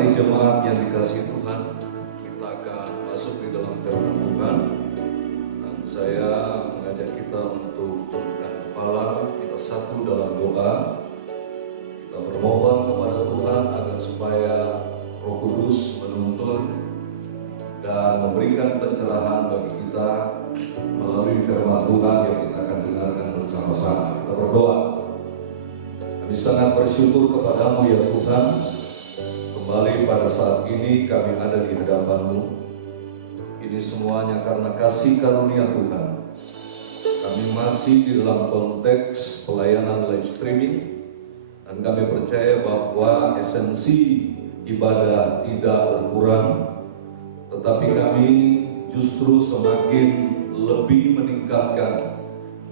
Mari jemaat yang dikasihi Tuhan, kita akan masuk di dalam firman Tuhan. Dan saya mengajak kita untuk tundukkan kepala, kita satu dalam doa. Kita bermohon kepada Tuhan agar supaya Roh Kudus menuntun dan memberikan pencerahan bagi kita melalui firman Tuhan yang kita akan dengarkan bersama-sama. Kita berdoa. Kami sangat bersyukur kepadamu ya Tuhan. Kembali pada saat ini kami ada di hadapan-Mu. Ini semuanya karena kasih karunia Tuhan. Kami masih di dalam konteks pelayanan live streaming, dan kami percaya bahwa esensi ibadah tidak berkurang, tetapi kami justru semakin lebih meningkatkan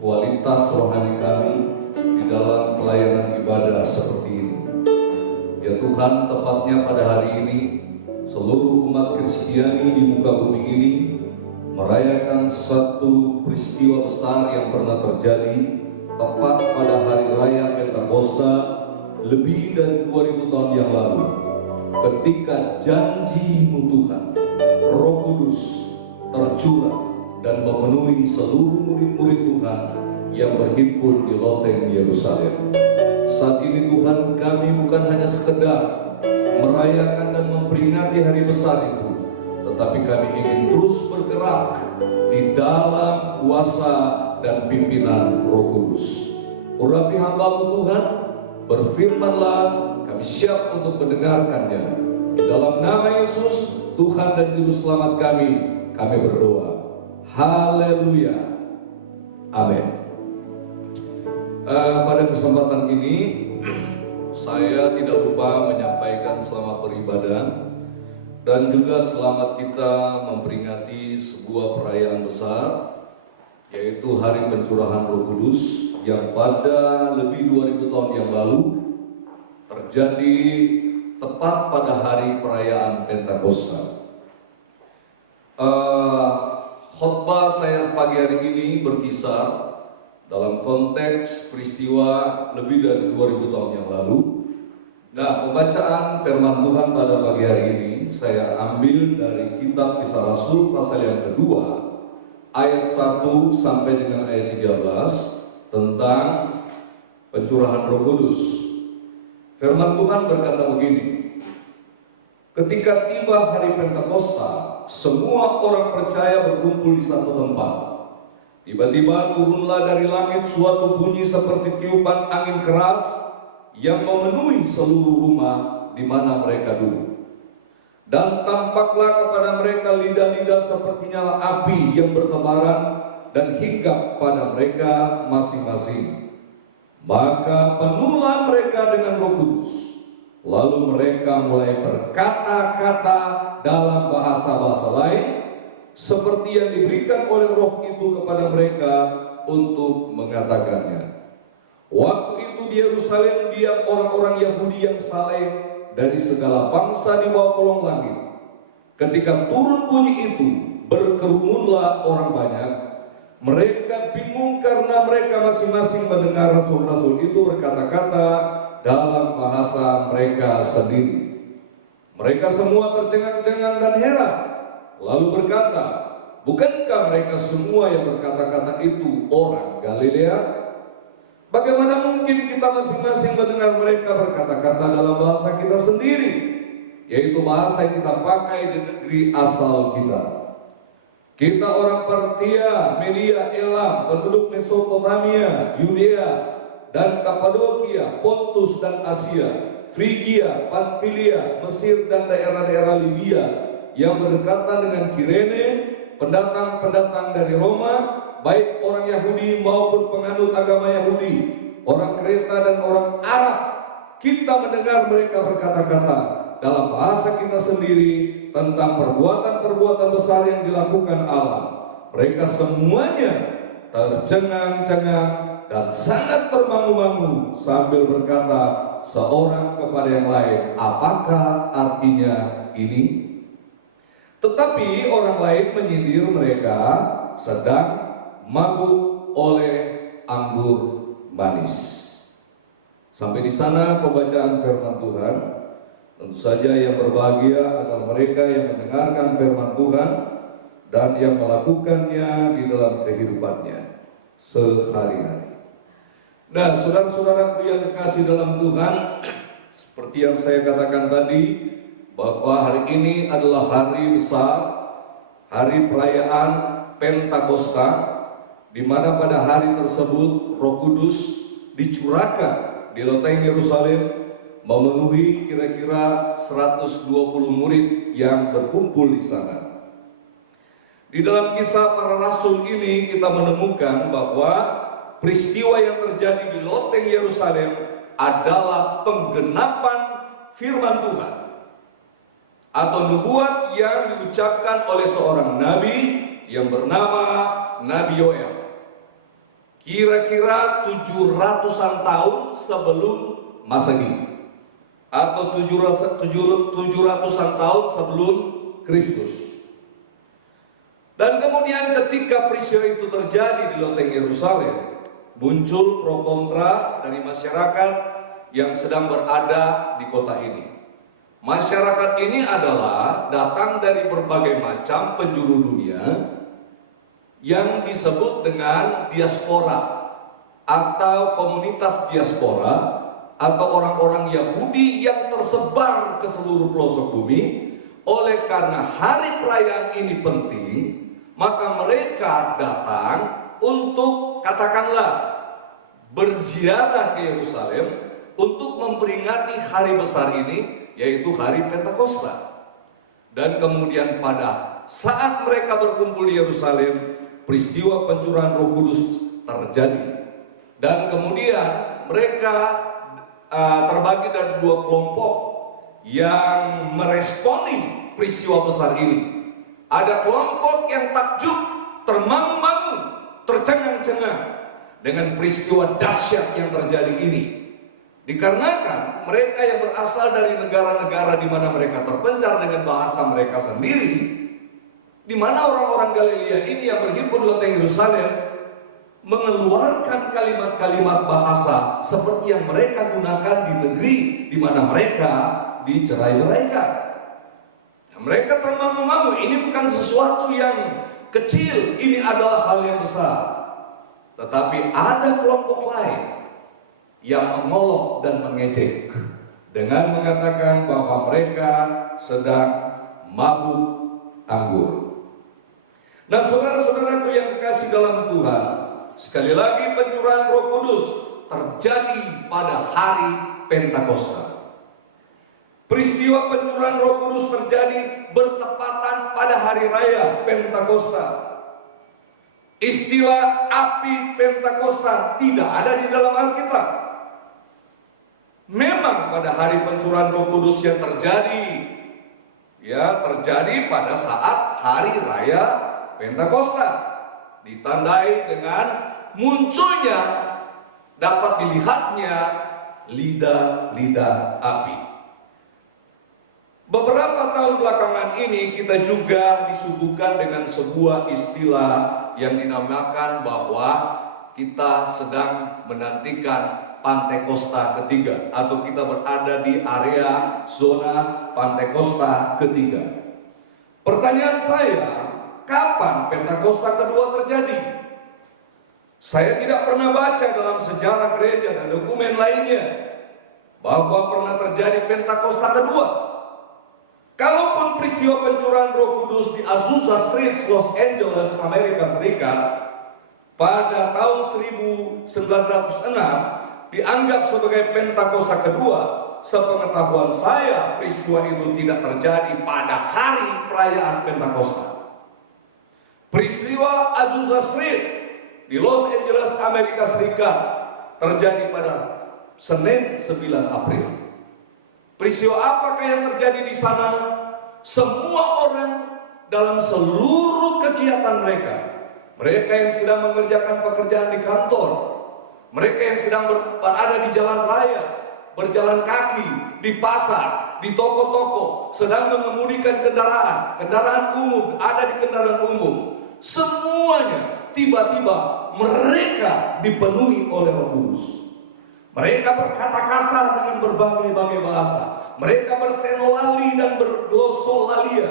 kualitas rohani kami di dalam pelayanan ibadah seperti ini. Ya Tuhan, tepatnya pada hari ini seluruh umat Kristiani di muka bumi ini merayakan satu peristiwa besar yang pernah terjadi tepat pada hari raya Pentakosta lebih dari 2000 tahun yang lalu, ketika janji-Mu Tuhan, Roh Kudus tercurah dan memenuhi seluruh murid-murid Tuhan yang berhimpun di loteng Yerusalem. Saat ini Tuhan, kami bukan hanya sekedar merayakan dan memperingati hari besar itu, tetapi kami ingin terus bergerak di dalam kuasa dan pimpinan Roh Kudus. Urapi hamba-Mu Tuhan, berfirmanlah, kami siap untuk mendengarkannya. Dalam nama Yesus, Tuhan dan Juru Selamat kami berdoa. Haleluya. Amin. Pada kesempatan ini saya tidak lupa menyampaikan selamat beribadah dan juga selamat kita memperingati sebuah perayaan besar, yaitu Hari Pencurahan Roh Kudus yang pada lebih 2000 tahun yang lalu terjadi tepat pada hari perayaan Pentakosta. Khotbah saya pagi hari ini berkisar dalam konteks peristiwa lebih dari 2000 tahun yang lalu. Nah, pembacaan firman Tuhan pada pagi hari ini saya ambil dari kitab Kisah Rasul pasal yang kedua, ayat 1 sampai dengan ayat 13 tentang pencurahan Roh Kudus. Firman Tuhan berkata begini: ketika tiba hari Pentakosta, semua orang percaya berkumpul di satu tempat. Tiba-tiba turunlah dari langit suatu bunyi seperti tiupan angin keras yang memenuhi seluruh rumah di mana mereka duduk. Dan tampaklah kepada mereka lidah-lidah seperti nyala api yang bertebaran dan hinggap pada mereka masing-masing. Maka penuhlah mereka dengan Roh Kudus. Lalu mereka mulai berkata-kata dalam bahasa-bahasa lain, seperti yang diberikan oleh Roh itu kepada mereka untuk mengatakannya. Waktu itu di Yerusalem diam orang-orang Yahudi yang saleh dari segala bangsa di bawah kolong langit. Ketika turun bunyi itu, berkerumunlah orang banyak. Mereka bingung karena mereka masing-masing mendengar rasul-rasul itu berkata-kata dalam bahasa mereka sendiri. Mereka semua tercengang-cengang dan heran, lalu berkata, bukankah mereka semua yang berkata-kata itu orang Galilea? Bagaimana mungkin kita masing-masing mendengar mereka berkata-kata dalam bahasa kita sendiri, yaitu bahasa yang kita pakai di negeri asal kita? Kita orang Partia, Media, Elam, penduduk Mesopotamia, Yudea, dan Kapadokia, Pontus dan Asia, Frigia, Pamfilia, Mesir dan daerah-daerah Libya, yang berdekatan dengan Kirene, pendatang-pendatang dari Roma, baik orang Yahudi maupun penganut agama Yahudi, orang Kreta dan orang Arab. Kita mendengar mereka berkata-kata dalam bahasa kita sendiri tentang perbuatan-perbuatan besar yang dilakukan Allah. Mereka semuanya tercengang-cengang dan sangat termangu-mangu sambil berkata seorang kepada yang lain, apakah artinya ini? Tetapi orang lain menyindir mereka sedang mabuk oleh anggur manis. Sampai di sana pembacaan firman Tuhan. Tentu saja yang berbahagia adalah mereka yang mendengarkan firman Tuhan dan yang melakukannya di dalam kehidupannya sehari-hari. Nah, saudara-saudaraku yang dikasih dalam Tuhan, seperti yang saya katakan tadi, bahwa hari ini adalah hari besar, hari perayaan Pentakosta, di mana pada hari tersebut Roh Kudus dicurahkan di loteng Yerusalem, memenuhi kira-kira 120 murid yang berkumpul di sana. Di dalam kisah para rasul ini kita menemukan bahwa peristiwa yang terjadi di loteng Yerusalem adalah penggenapan firman Tuhan atau nubuat yang diucapkan oleh seorang nabi yang bernama Nabi Yoel. Kira-kira 700-an tahun sebelum Masehi atau 700-an tahun sebelum Kristus. Dan kemudian ketika peristiwa itu terjadi di loteng Yerusalem, muncul pro kontra dari masyarakat yang sedang berada di kota ini. Masyarakat ini adalah datang dari berbagai macam penjuru dunia yang disebut dengan diaspora atau komunitas diaspora atau orang-orang Yahudi yang tersebar ke seluruh pelosok bumi. Oleh karena hari perayaan ini penting, maka mereka datang untuk, katakanlah, berziarah ke Yerusalem untuk memperingati hari besar ini, yaitu hari Pentakosta. Dan kemudian pada saat mereka berkumpul di Yerusalem, peristiwa pencurahan Roh Kudus terjadi. Dan kemudian mereka terbagi dari dua kelompok yang meresponi peristiwa besar ini. Ada kelompok yang takjub, termangu-mangu, tercengang-cengang dengan peristiwa dahsyat yang terjadi ini. Dikarenakan mereka yang berasal dari negara-negara di mana mereka terpencar dengan bahasa mereka sendiri, di mana orang-orang Galilea ini yang berhimpun di loteng Yerusalem mengeluarkan kalimat-kalimat bahasa seperti yang mereka gunakan di negeri di mana mereka dicerai-beraikan. Mereka termangu-mangu, ini bukan sesuatu yang kecil, ini adalah hal yang besar. Tetapi ada kelompok lain yang mengolok dan mengejek dengan mengatakan bahwa mereka sedang mabuk anggur. Nah, saudara-saudaraku yang dikasih dalam Tuhan, sekali lagi pencurahan Roh Kudus terjadi pada hari Pentakosta. Peristiwa pencurahan Roh Kudus terjadi bertepatan pada hari raya Pentakosta. Istilah api Pentakosta tidak ada di dalam Alkitab. Memang pada hari pencurahan Roh Kudus yang terjadi pada saat hari raya Pentakosta, ditandai dengan munculnya, dapat dilihatnya lidah-lidah api. Beberapa tahun belakangan ini kita juga disuguhkan dengan sebuah istilah yang dinamakan bahwa kita sedang menantikan Pantekosta ketiga, atau kita berada di area zona Pantekosta ketiga. Pertanyaan saya, kapan Pentakosta kedua terjadi? Saya tidak pernah baca dalam sejarah gereja dan dokumen lainnya bahwa pernah terjadi Pentakosta kedua. Kalaupun peristiwa pencurahan Roh Kudus di Azusa Street, Los Angeles, Amerika Serikat pada tahun 1906 dianggap sebagai Pentakosta kedua, sepengetahuan saya peristiwa itu tidak terjadi pada hari perayaan Pentakosta. Peristiwa Azusa Street di Los Angeles, Amerika Serikat terjadi pada Senin 9 April. Peristiwa apakah yang terjadi di sana? Semua orang dalam seluruh kegiatan mereka, mereka yang sedang mengerjakan pekerjaan di kantor, mereka yang sedang berada di jalan raya, berjalan kaki, di pasar, di toko-toko, sedang mengemudikan kendaraan umum, ada di kendaraan umum, semuanya tiba-tiba mereka dipenuhi oleh Roh Kudus. Mereka berkata-kata dengan berbagai-bagai bahasa. mereka bersenolali dan berglosolalia.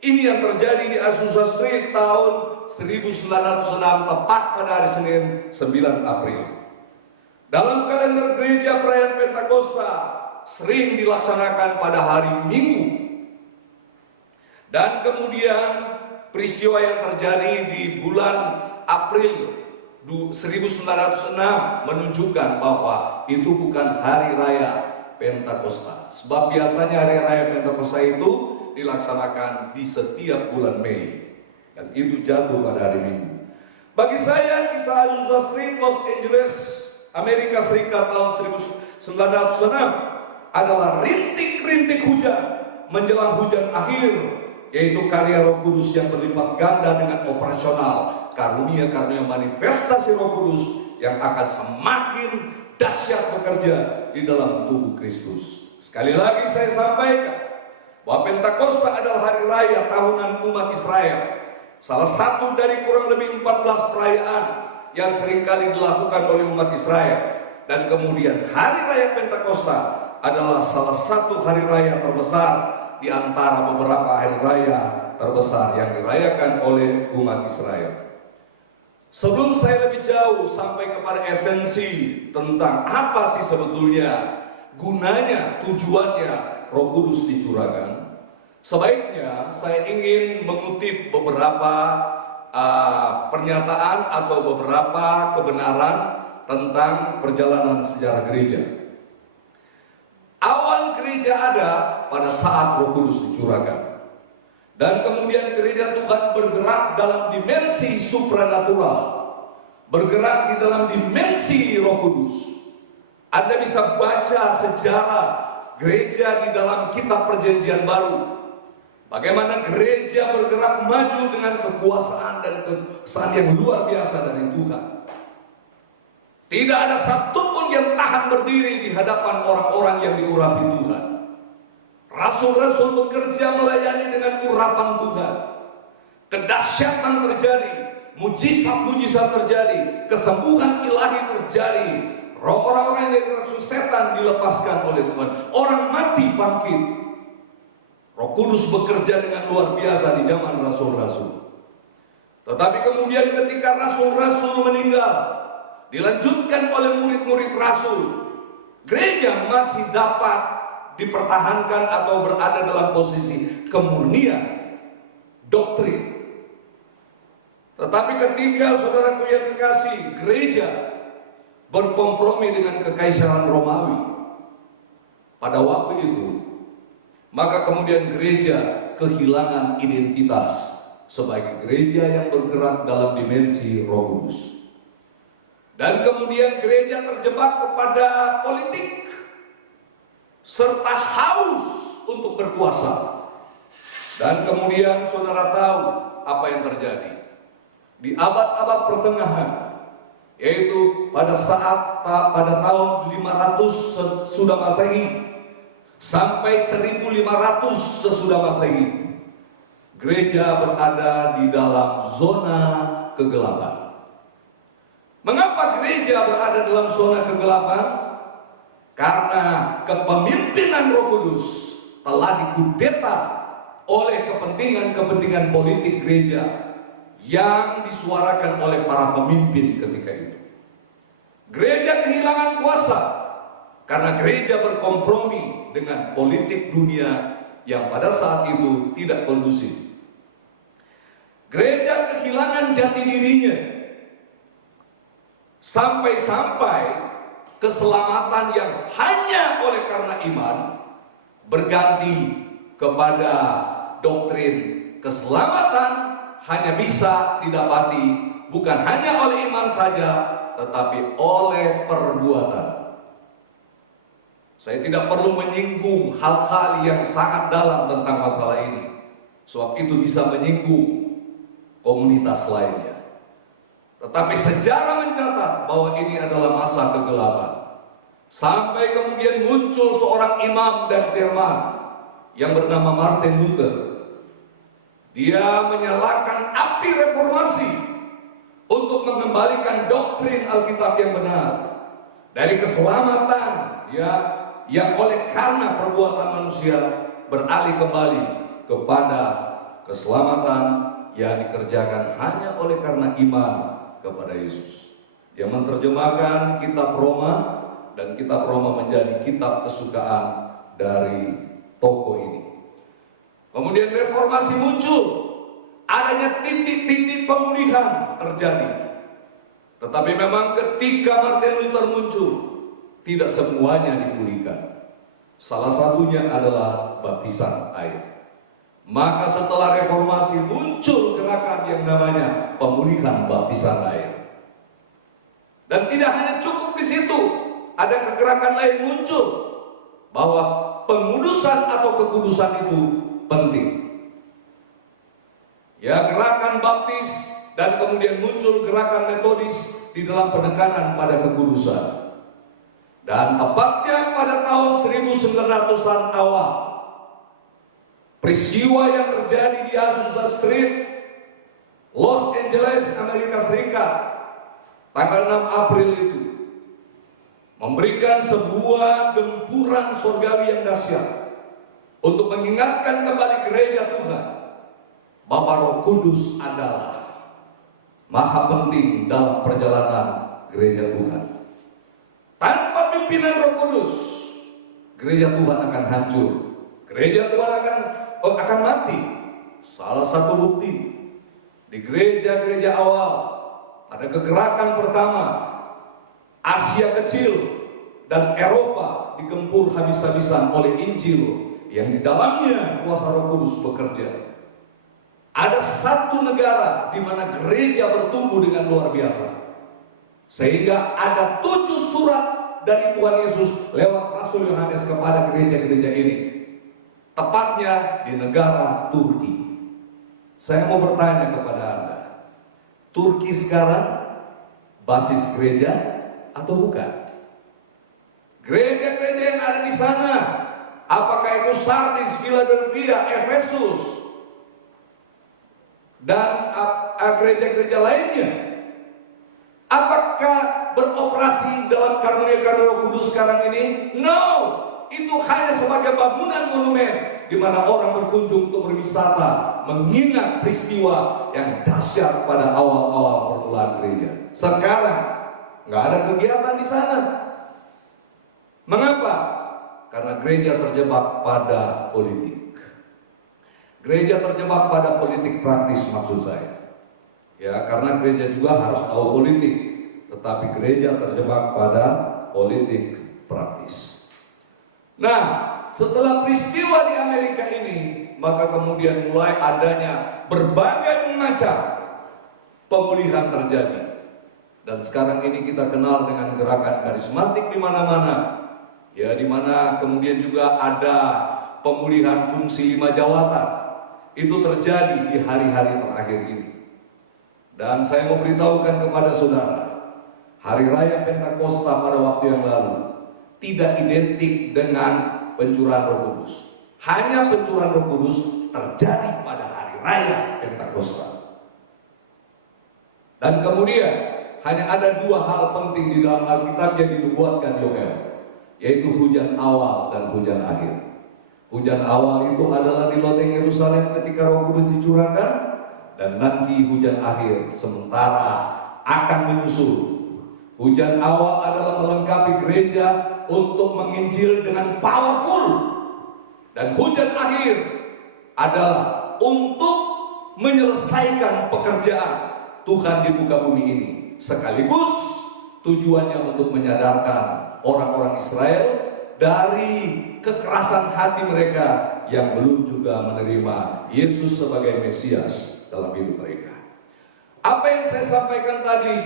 Ini yang terjadi di Azusa Street tahun 1906 tepat pada hari Senin 9 April. Dalam kalender gereja perayaan Pentakosta sering dilaksanakan pada hari Minggu. Dan kemudian peristiwa yang terjadi di bulan April 1906 menunjukkan bahwa itu bukan hari raya Pentakosta. Sebab biasanya hari raya Pentakosta itu dilaksanakan di setiap bulan Mei. Dan itu jatuh pada hari Minggu. Bagi saya, kisah Azusa Street, Los Angeles, Amerika Serikat tahun 1906 adalah rintik-rintik hujan menjelang hujan akhir, yaitu karya Roh Kudus yang berlipat ganda dengan operasional karunia-karunia manifestasi Roh Kudus yang akan semakin dahsyat bekerja di dalam tubuh Kristus. Sekali lagi saya sampaikan bahwa Pentakosta adalah hari raya tahunan umat Israel, salah satu dari kurang lebih 14 perayaan yang seringkali dilakukan oleh umat Israel. Dan kemudian hari raya Pentakosta adalah salah satu hari raya terbesar di antara beberapa hari raya terbesar yang dirayakan oleh umat Israel. Sebelum saya lebih jauh sampai kepada esensi tentang apa sih sebetulnya gunanya, tujuannya Roh Kudus dicurahkan, sebaiknya saya ingin mengutip beberapa pernyataan atau beberapa kebenaran tentang perjalanan sejarah gereja. Awal gereja ada pada saat Roh Kudus dicurahkan. Dan kemudian gereja Tuhan bergerak dalam dimensi supranatural, bergerak di dalam dimensi Roh Kudus. Anda bisa baca sejarah gereja di dalam kitab Perjanjian Baru. Bagaimana gereja bergerak maju dengan kekuasaan dan kesan yang luar biasa dari Tuhan. Tidak ada satupun yang tahan berdiri di hadapan orang-orang yang diurapi Tuhan. Rasul-rasul bekerja melayani dengan urapan Tuhan. Kedahsyatan terjadi, mujizat-mujizat terjadi, kesembuhan ilahi terjadi. Roh orang-orang yang dari rasul setan dilepaskan oleh Tuhan. Orang mati bangkit. Roh Kudus bekerja dengan luar biasa di zaman rasul-rasul. Tetapi kemudian ketika rasul-rasul meninggal, dilanjutkan oleh murid-murid rasul, gereja masih dapat dipertahankan atau berada dalam posisi kemurnian doktrin. Tetapi ketika saudaraku yang dikasih, gereja berkompromi dengan kekaisaran Romawi pada waktu itu, maka kemudian gereja kehilangan identitas sebagai gereja yang bergerak dalam dimensi Roh Kudus. Dan kemudian gereja terjebak kepada politik serta haus untuk berkuasa. Dan kemudian saudara tahu apa yang terjadi di abad-abad pertengahan, yaitu pada tahun 500 sesudah Masehi sampai 1500 sesudah Masehi, gereja berada di dalam zona kegelapan. Mengapa gereja berada dalam zona kegelapan? Karena kepemimpinan Roh Kudus telah dikudeta oleh kepentingan-kepentingan politik gereja yang disuarakan oleh para pemimpin ketika itu. Gereja kehilangan kuasa karena gereja berkompromi dengan politik dunia yang pada saat itu tidak kondusif. Gereja kehilangan jati dirinya, sampai-sampai keselamatan yang hanya oleh karena iman berganti kepada doktrin keselamatan hanya bisa didapati bukan hanya oleh iman saja, tetapi oleh perbuatan. Saya tidak perlu menyinggung hal-hal yang sangat dalam tentang masalah ini, sebab itu bisa menyinggung komunitas lainnya. Tetapi sejarah mencatat bahwa ini adalah masa kegelapan. Sampai kemudian muncul seorang imam dari Jerman yang bernama Martin Luther. Dia menyalakan api reformasi untuk mengembalikan doktrin Alkitab yang benar. Dari keselamatan yang oleh karena perbuatan manusia beralih kembali kepada keselamatan yang dikerjakan hanya oleh karena iman kepada Yesus. Dia menerjemahkan kitab Roma, dan kitab Roma menjadi kitab kesukaan dari tokoh ini. Kemudian reformasi muncul, adanya titik-titik pemulihan terjadi. Tetapi memang ketika Martin Luther muncul, tidak semuanya dipulihkan. Salah satunya adalah baptisan air. Maka setelah reformasi muncul gerakan yang namanya pemulihan baptisan air. Dan tidak hanya cukup di situ, ada kegerakan lain muncul bahwa pengudusan atau kekudusan itu penting. Ya, gerakan baptis dan kemudian muncul gerakan metodis di dalam penekanan pada kekudusan. Dan tepatnya pada tahun 1900-an awal, peristiwa yang terjadi di Azusa Street, Los Angeles, Amerika Serikat, tanggal 6 April itu memberikan sebuah gempuran surgawi yang dahsyat untuk mengingatkan kembali gereja Tuhan bahwa Roh Kudus adalah maha penting dalam perjalanan gereja Tuhan. Tanpa pimpinan Roh Kudus, gereja Tuhan akan hancur. Gereja Tuhan akan mati. Salah satu bukti di gereja-gereja awal ada kegerakan pertama, Asia Kecil dan Eropa digempur habis-habisan oleh Injil yang di dalamnya kuasa Roh Kudus bekerja. Ada satu negara di mana gereja bertumbuh dengan luar biasa, sehingga ada 7 surat dari Tuhan Yesus lewat Rasul Yohanes kepada gereja-gereja ini, tepatnya di negara Turki. Saya mau bertanya kepada Anda, Turki sekarang basis gereja atau bukan? Gereja-gereja yang ada di sana, apakah itu Sardis, Philadelphia, Efesus, dan gereja-gereja lainnya? Apakah beroperasi dalam karunia-karunia Roh Kudus sekarang ini? No, itu hanya sebagai bangunan monumen di mana orang berkunjung untuk berwisata, mengingat peristiwa yang dahsyat pada awal-awal permulaan gereja. Sekarang nggak ada kegiatan di sana. Mengapa? Karena gereja terjebak pada politik. Gereja terjebak pada politik praktis, maksud saya. Ya, karena gereja juga harus tahu politik, tetapi gereja terjebak pada politik praktis. Nah, setelah peristiwa di Amerika ini, maka kemudian mulai adanya berbagai macam pemulihan terjadi. Dan sekarang ini kita kenal dengan gerakan karismatik di mana-mana. Ya, di mana kemudian juga ada pemulihan fungsi 5 jawatan. Itu terjadi di hari-hari terakhir ini. Dan saya mau beritahukan kepada saudara, Hari Raya Pentakosta pada waktu yang lalu tidak identik dengan pencurahan Roh Kudus. Hanya pencurahan Roh Kudus terjadi pada Hari Raya Pentakosta. Dan kemudian hanya ada 2 hal penting di dalam Alkitab yang dinubuatkan Yoel, yaitu hujan awal dan hujan akhir. Hujan awal itu adalah di loteng Yerusalem ketika Roh Kudus dicurahkan, dan nanti hujan akhir sementara akan menyusul. Hujan awal adalah melengkapi gereja untuk menginjil dengan powerful, dan hujan akhir adalah untuk menyelesaikan pekerjaan Tuhan di muka bumi ini, sekaligus tujuannya untuk menyadarkan orang-orang Israel dari kekerasan hati mereka yang belum juga menerima Yesus sebagai Mesias dalam hidup mereka. Apa yang saya sampaikan tadi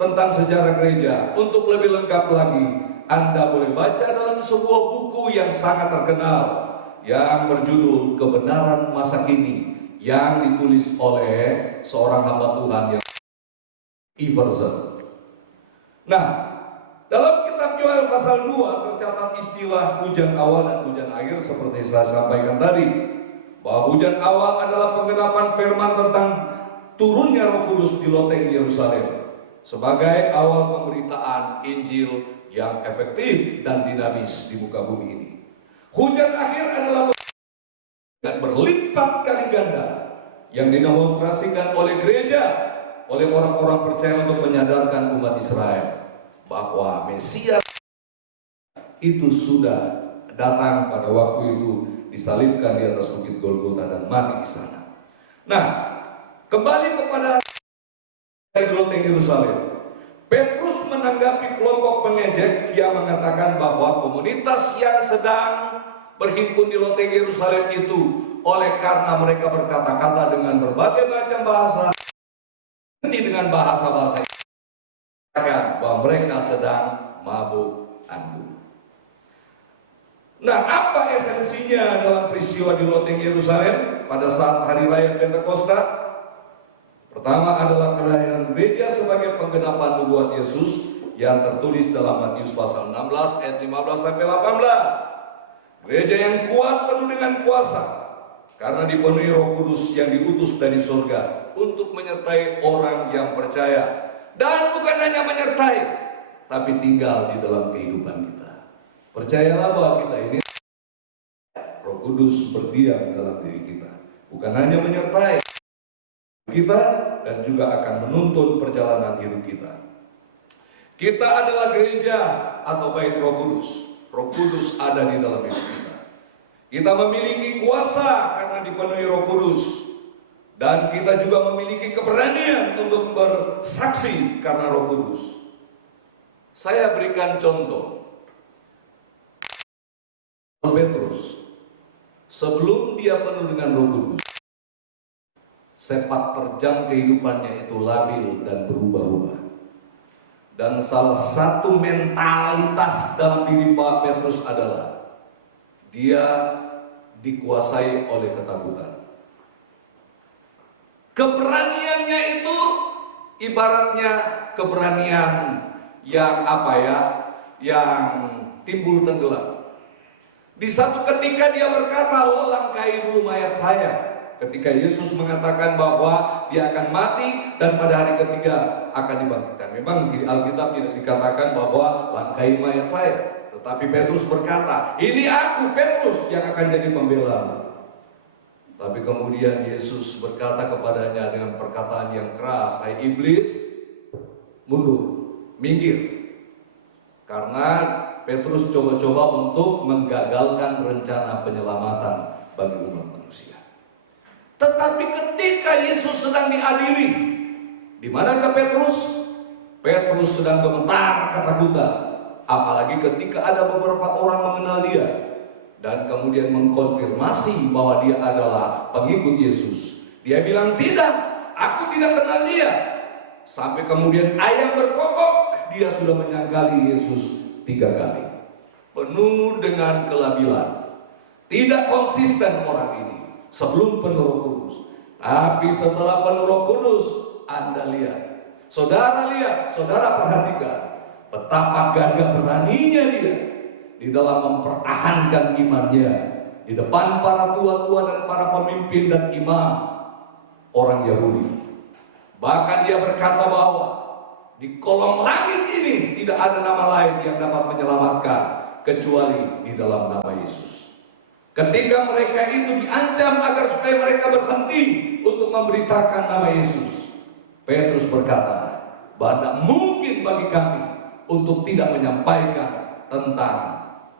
tentang sejarah gereja, untuk lebih lengkap lagi, Anda boleh baca dalam sebuah buku yang sangat terkenal yang berjudul Kebenaran Masa Kini, yang ditulis oleh seorang hamba Tuhan yang Everson. Nah, dalam kitab Yoel pasal 2 tercatat istilah hujan awal dan hujan akhir seperti saya sampaikan tadi, bahwa hujan awal adalah penggenapan firman tentang turunnya Roh Kudus di loteng Yerusalem sebagai awal pemberitaan Injil yang efektif dan dinamis di muka bumi ini. Hujan akhir adalah dan berlipat kali ganda yang didemonstrasikan oleh gereja, oleh orang-orang percaya untuk menyadarkan umat Israel bahwa Mesias itu sudah datang pada waktu itu, disalibkan di atas bukit Golgota dan mati di sana. Nah, kembali kepada di loteng Yerusalem. Petrus menanggapi kelompok pengejek yang mengatakan bahwa komunitas yang sedang berhimpun di loteng Yerusalem itu oleh karena mereka berkata-kata dengan berbagai macam bahasa, dengan bahasa-bahasa bahwa mereka sedang mabuk anggur. Nah, apa esensinya dalam peristiwa di loteng Yerusalem pada saat hari raya Pentakosta? Pertama adalah kelahiran gereja sebagai penggenapan nubuat Yesus yang tertulis dalam Matius pasal 16 ayat 15 sampai 18. Gereja yang kuat penuh dengan kuasa karena dipenuhi Roh Kudus yang diutus dari surga untuk menyertai orang yang percaya, dan bukan hanya menyertai tapi tinggal di dalam kehidupan kita. Percayalah bahwa kita ini Roh Kudus berdiam dalam diri kita, bukan hanya menyertai kita dan juga akan menuntun perjalanan hidup kita. Kita adalah gereja atau bait Roh Kudus. Roh Kudus ada di dalam hidup kita. Kita memiliki kuasa karena dipenuhi Roh Kudus, dan kita juga memiliki keberanian untuk bersaksi karena Roh Kudus. Saya berikan contoh. Petrus, sebelum dia penuh dengan Roh Kudus, sepak terjang kehidupannya itu labil dan berubah-ubah. Dan salah satu mentalitas dalam diri Pak Petrus adalah dia dikuasai oleh ketakutan. Keberaniannya itu ibaratnya keberanian yang yang timbul tenggelam. Di satu ketika dia berkata, "Oh, langkai dulu mayat saya." Ketika Yesus mengatakan bahwa dia akan mati dan pada hari ketiga akan dibangkitkan. Memang di Alkitab tidak dikatakan bahwa langkai mayat saya, tetapi Petrus berkata, "Ini aku Petrus yang akan jadi pembela." Tapi kemudian Yesus berkata kepadanya dengan perkataan yang keras, "Hai iblis, mundur, minggir." Karena Petrus coba-coba untuk menggagalkan rencana penyelamatan bagi umat manusia. Tetapi ketika Yesus sedang diadili, di manakah Petrus? Petrus sedang gemetar ketakutan, apalagi ketika ada beberapa orang mengenal dia dan kemudian mengkonfirmasi bahwa dia adalah pengikut Yesus. Dia bilang, "Tidak, aku tidak kenal dia." Sampai kemudian ayam berkokok, dia sudah menyangkali Yesus 3 kali. Penuh dengan kelabilan, tidak konsisten orang ini sebelum penuh Roh Kudus. Tapi setelah penuh Roh Kudus, Anda lihat, saudara lihat, saudara perhatikan betapa gagah beraninya dia di dalam mempertahankan imannya di depan para tua-tua dan para pemimpin dan imam orang Yahudi. Bahkan dia berkata bahwa di kolong langit ini tidak ada nama lain yang dapat menyelamatkan kecuali di dalam nama Yesus. Ketika mereka itu diancam agar supaya mereka berhenti untuk memberitakan nama Yesus, Petrus berkata, bahwa tidak mungkin bagi kami untuk tidak menyampaikan tentang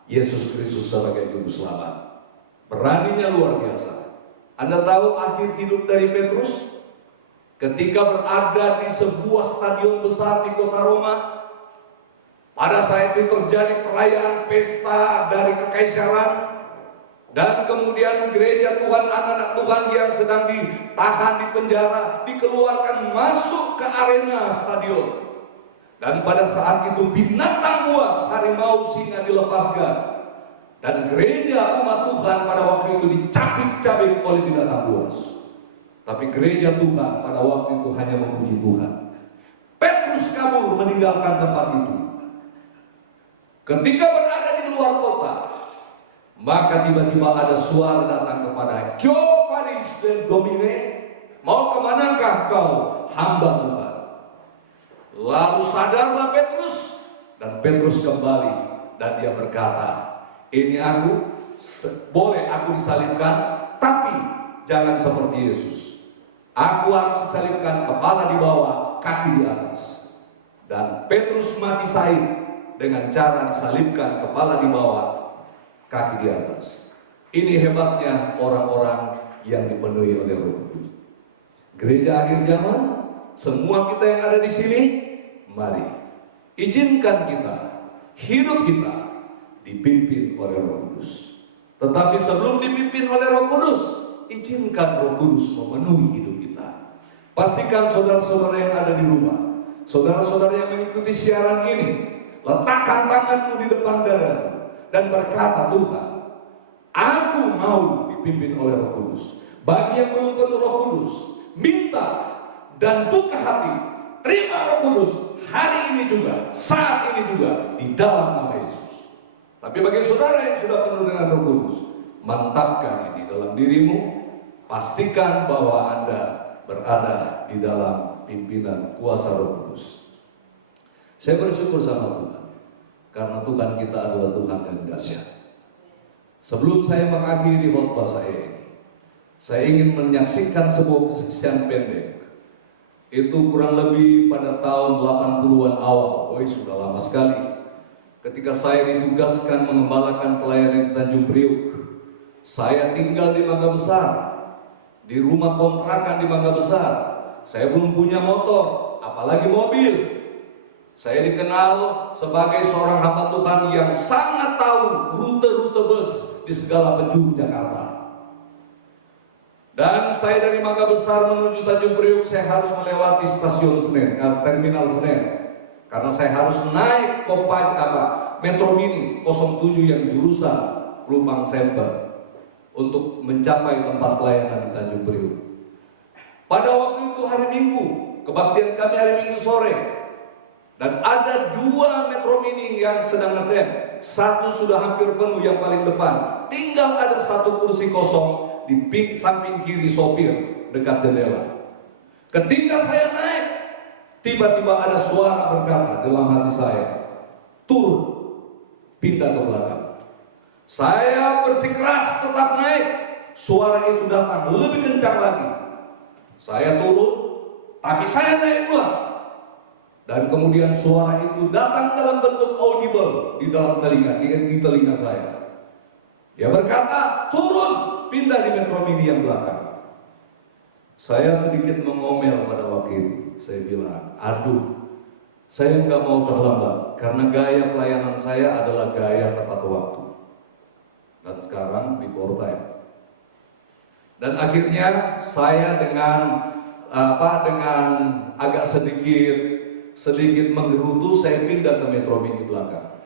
Yesus Kristus sebagai juru selamat. Beraninya luar biasa. Anda tahu akhir hidup dari Petrus? Ketika berada di sebuah stadion besar di kota Roma, pada saat itu terjadi perayaan pesta dari kekaisaran, dan kemudian gereja Tuhan, anak-anak Tuhan yang sedang ditahan di penjara dikeluarkan masuk ke arena stadion. Dan pada saat itu binatang buas, harimau, singa dilepaskan, dan gereja umat Tuhan pada waktu itu dicabik-cabik oleh binatang buas. Tapi gereja Tuhan pada waktu itu hanya memuji Tuhan. Petrus kabur meninggalkan tempat itu. Ketika berada di luar kota, maka tiba-tiba ada suara datang kepada Giovanni del Domine, "Mau kemanakah kau, hamba Tuhan?" Lalu sadarlah Petrus Dan Petrus kembali dan dia berkata, ini aku, boleh aku disalibkan, tapi jangan seperti Yesus. Aku harus disalibkan, kepala di bawah, kaki di atas. Dan Petrus mati syahid dengan cara disalibkan, kepala di bawah, kaki di atas. Ini hebatnya orang-orang yang dipenuhi oleh Roh Kudus. Gereja akhir zaman, semua kita yang ada di sini, mari izinkan kita, hidup kita dipimpin oleh Roh Kudus. Tetapi sebelum dipimpin oleh Roh Kudus, izinkan Roh Kudus memenuhi hidup kita. Pastikan saudara-saudara yang ada di rumah, saudara-saudara yang mengikuti siaran ini, letakkan tanganmu di depan dadamu dan berkata, Tuhan, aku mau dipimpin oleh Roh Kudus. Bagi yang belum penuh Roh Kudus, minta dan buka hati, terima Roh Kudus hari ini juga, saat ini juga, di dalam nama Yesus. Tapi bagi saudara yang sudah penuh dengan Roh Kudus, mantapkan ini dalam dirimu, pastikan bahwa Anda berada di dalam pimpinan kuasa Roh Kudus. Saya bersyukur sama Tuhan, karena Tuhan kita adalah Tuhan yang dahsyat. Sebelum saya mengakhiri khotbah saya ingin menyaksikan sebuah kesaksian pendek. Itu kurang lebih pada tahun 80-an awal, sudah lama sekali. Ketika saya ditugaskan mengembalakan pelayanan di Tanjung Priuk, saya tinggal di Mangga Besar, di rumah kontrakan di Mangga Besar. Saya belum punya motor, apalagi mobil. Saya dikenal sebagai seorang hamba Tuhan yang sangat tahu rute-rute bus di segala penjuru Jakarta. Dan saya dari Mangga Besar menuju Tanjung Priuk, saya harus melewati stasiun Senen, terminal Senen. Karena saya harus naik Metro Mini 07 yang jurusan Pelumpang Center untuk mencapai tempat pelayanan di Tanjung Priuk. Pada waktu itu hari Minggu, kebaktian kami hari Minggu sore, dan ada 2 Metro Mini yang sedang ngetem. Satu sudah hampir penuh yang paling depan, tinggal ada 1 kursi kosong di samping kiri sopir dekat jendela. Ketika saya naik, tiba-tiba ada suara berkata dalam hati saya, turun, pindah ke belakang. Saya bersikeras tetap naik, suara itu datang lebih kencang lagi. Saya turun, tapi saya naik ulang. Dan kemudian suara itu datang dalam bentuk audible di dalam telinga, di telinga saya. Dia berkata, turun, pindah di Metro Mini yang belakang. Saya sedikit mengomel pada waktu itu. Saya bilang, aduh, saya nggak mau terlambat karena gaya pelayanan saya adalah gaya tepat waktu. Dan sekarang before time. Dan akhirnya saya dengan agak sedikit menggerutu, saya pindah ke Metro Mini belakang.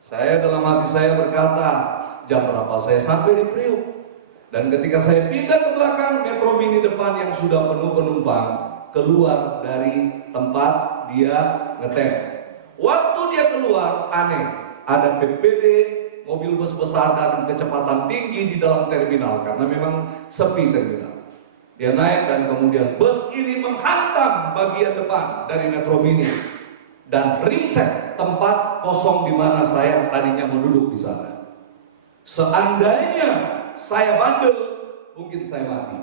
Saya dalam hati saya berkata, jam berapa saya sampai di Priuk? Dan ketika saya pindah ke belakang, Metro Mini depan yang sudah penuh penumpang keluar dari tempat dia ngetem. Waktu dia keluar, aneh, ada PPD, mobil bus besar dan kecepatan tinggi di dalam terminal karena memang sepi terminal. Dia naik dan kemudian bus ini menghantam bagian depan dari Metro Mini dan ringsek tempat kosong di mana saya tadinya duduk di sana. Seandainya saya bandel, mungkin saya mati.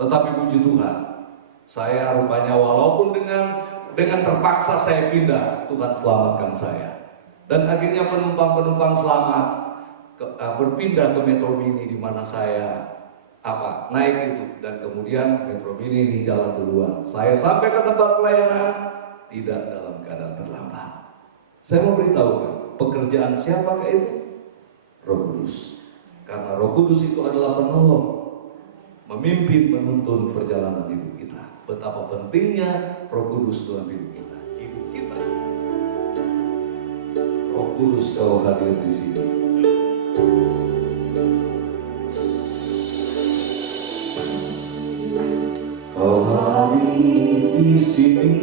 Tetapi puji Tuhan, saya rupanya walaupun dengan terpaksa saya pindah, Tuhan selamatkan saya. Dan akhirnya penumpang-penumpang selamat berpindah ke Metro Mini di mana saya naik itu, dan kemudian Metro Mini ini jalan duluan. Saya sampai ke tempat pelayanan tidak dalam keadaan terlambat. Saya mau beritahu, pekerjaan siapakah itu? Roh Kudus. Karena Roh Kudus itu adalah penolong, memimpin, menuntun perjalanan hidup kita. Betapa pentingnya Roh Kudus dalam hidup kita. Hidup kita. Roh Kudus, kau hadir di sini. Kau hadir di sini,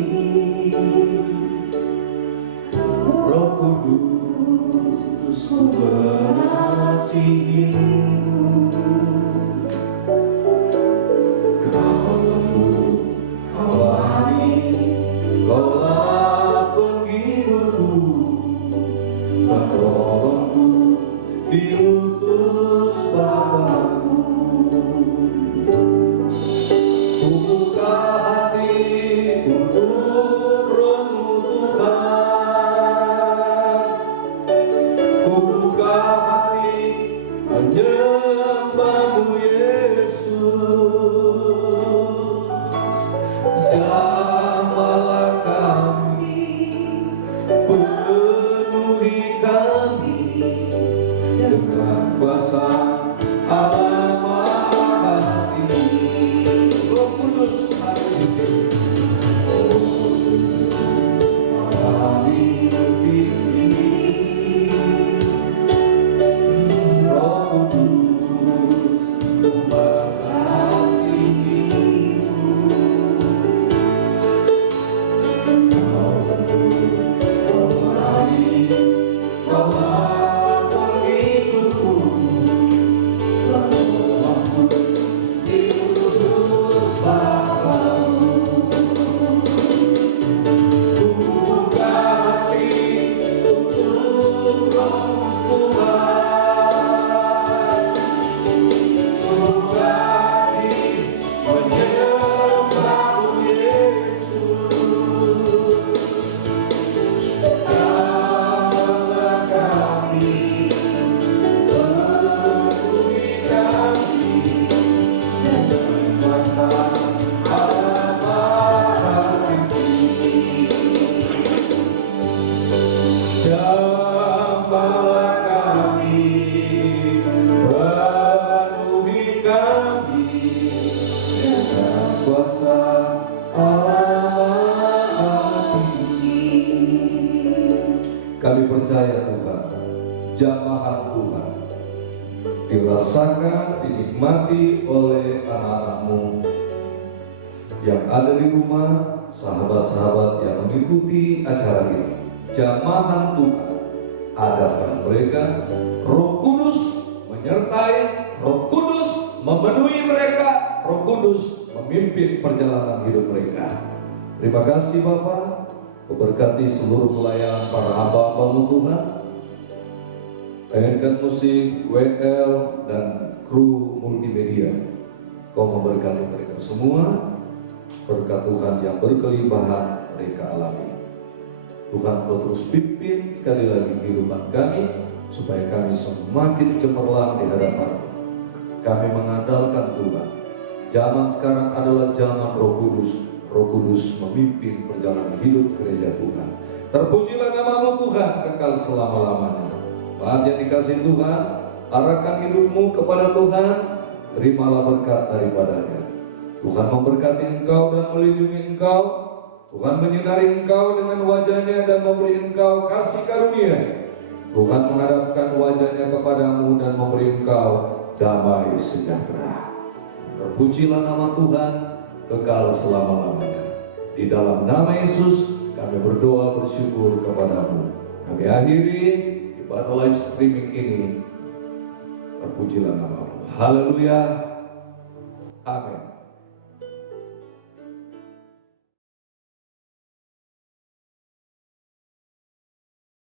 Roh Kudus, ku mengasihimu. Kau lembut, kau manis, kaulah penghiburku. Kami percaya Tuhan, jamahan Tuhan dirasakan, dinikmati oleh anak-anak-Mu yang ada di rumah, sahabat-sahabat yang mengikuti acara ini. Jamahan Tuhan ada pada mereka, Roh Kudus menyertai, Roh Kudus memenuhi mereka, Roh Kudus memimpin perjalanan hidup mereka. Terima kasih Bapa, memberkati seluruh pelayanan para hamba-hamba-Mu Tuhan. Mainkan musik, WL, dan kru multimedia. Kau memberkati mereka semua, berkat Tuhan yang berkelimpahan mereka alami. Tuhan Kau terus pimpin sekali lagi kehidupan kami, supaya kami semakin cemerlang di hadapan-Mu. Kami mengandalkan Tuhan. Zaman sekarang adalah zaman Roh Kudus. Roh Kudus memimpin perjalanan hidup gereja Tuhan. Terpujilah nama-Mu Tuhan kekal selama-lamanya. Saat yang dikasih Tuhan, arahkan hidupmu kepada Tuhan, terimalah berkat daripadanya. Tuhan memberkati engkau dan melindungi engkau. Tuhan menyinari engkau dengan wajahnya dan memberi engkau kasih karunia. Tuhan menghadapkan wajahnya kepadamu dan memberi engkau damai sejahtera. Terpujilah nama Tuhan kekal selama-lamanya. Di dalam nama Yesus kami berdoa bersyukur kepadamu. Kami akhiri ibadah live streaming ini. Terpujilah nama-Mu. Haleluya. Amin.